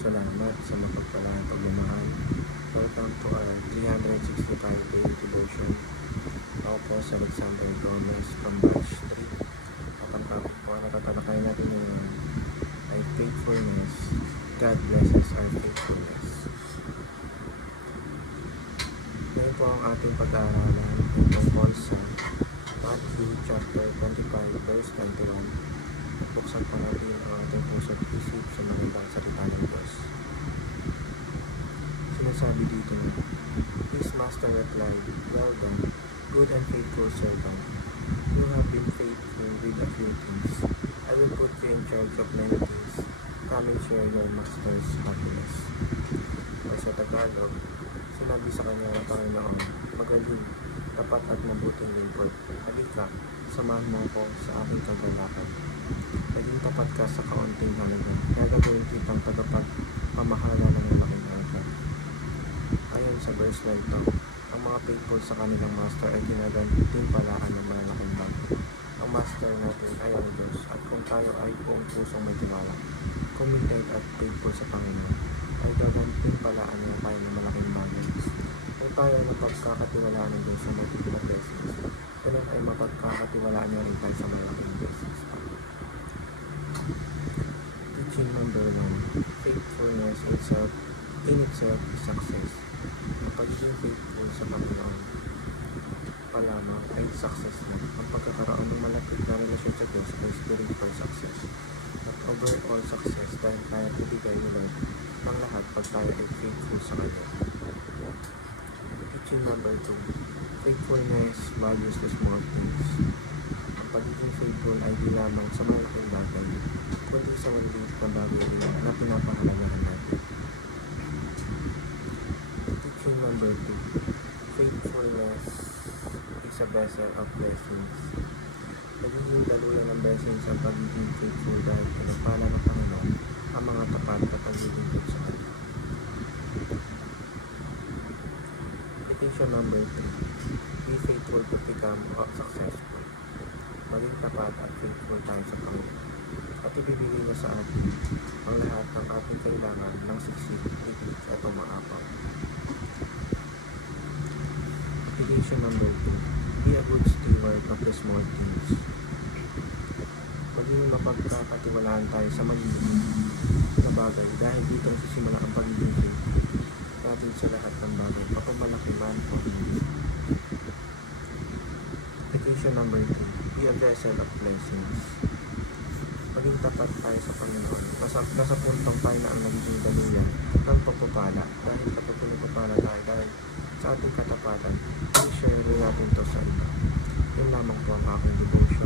Salamat sa mapagpalang pagmamahal. Welcome to our 365 daily devotion. Ako po si Alexander Gomez from batch 3. At ang topic po na tatalakayin natin ngayon ay faithfulness. God blesses our faithfulness. Ngayon po ang ating pag-aaralan ay tungkol sa Matthew chapter 25 verse 21. Buksan po natin ang ating puso at isip sa magandang salita ng Diyos. Sinasabi dito na, His master replied, "Well done, good and faithful servant. You have been faithful with a few things. I will put you in charge of many things. Come and share your master's happiness." O sa Tagalog, sinabi sa kanya ng Panginoon, "Magaling, tapat at mabuting lingkod. Halika, samahan mo ko sa aking kagalakan. Naging tapat ka sa kaunting halaga, kaya gagawin kitang tagapagpamahala ng malaking halaga." Ayon sa verse na ito, ang mga faithful sa kanilang master ay ginagantimpalaan ng malaking bagay. Ang master natin ay ang Diyos, at kung tayo ay buong pusong may tiwala, committed at faithful sa Panginoon, ay gagantimpalaan niya tayo ng malaking bagay. Kung tayo ay mapagkakatiwalaan ng Diyos sa malaking blessings, ganun ay mapagkakatiwalaan niya rin tayo sa malaking blessings. Teaching number 1, faithfulness in itself is success. Ang pagiging faithful sa Panginoon pa lamang ay success na. Ang pagkakaroon ng malapit na relasyon sa Diyos ay spiritual success. At overall success dahil kaya ibigay ni Lord ng lahat pag tayo ay faithful sa Kanya. Teaching number 2, faithfulness values the small things. Ang pagiging faithful ay di lamang sa malaking bagay, kundi sa maliliit na bagay rin na pinapahalagahan natin. Teaching number 2, faithfulness is a vessel of blessings. Nagiging daluyan ng blessings ang pagiging faithful dahil pinagpala ng Panginoon ang mga tapat at paglilingkod sa Kanya. Petition number 3, be faithful to become successful. Maging tapat at faithful tayo sa Panginoon, at ibibigay niya sa atin ang lahat ng ating kailangan ng siksik, higit at umaapaw. Application number 2, be a good steward of the small things. Maging mapagkakatiwalaan tayo sa maliliit na bagay dahil dito nagsisimula ang pagiging faithful natin sa lahat ng bagay, papamalaki man o hindi. Application number 3, be a vessel of blessings. Maging tapat tayo sa Panginoon. Nasa puntong tayo na ang nagiging daluyan ng pagpapala. Dahil kapag pinagpapala tayo, dahil sa ating katapatan, i-share natin to sa iba. Yun lamang po ang aking devotion.